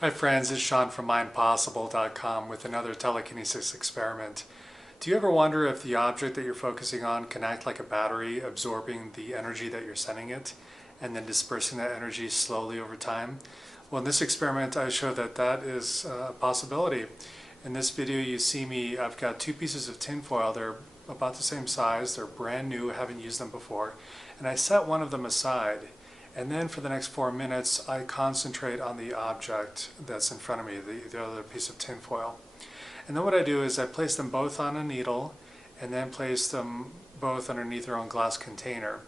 Hi friends, it's Sean from mindpossible.com with another telekinesis experiment. Do you ever wonder if the object that you're focusing on can act like a battery, absorbing the energy that you're sending it and then dispersing that energy slowly over time? Well, in this experiment I show that that is a possibility. In this video you see me, I've got two pieces of tin foil. They're about the same size, they're brand new, haven't used them before, and I set one of them aside. And then for the next 4 minutes, I concentrate on the object that's in front of me, the other piece of tin foil. And then what I do is I place them both on a needle and then place them both underneath their own glass container.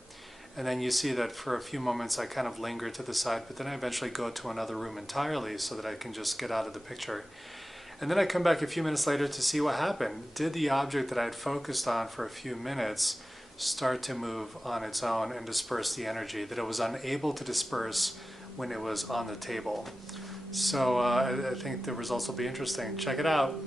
And then you see that for a few moments I kind of linger to the side, but then I eventually go to another room entirely so that I can just get out of the picture. And then I come back a few minutes later to see what happened. Did the object that I had focused on for a few minutes start to move on its own and disperse the energy that it was unable to disperse when it was on the table? So I think the results will be interesting. Check it out.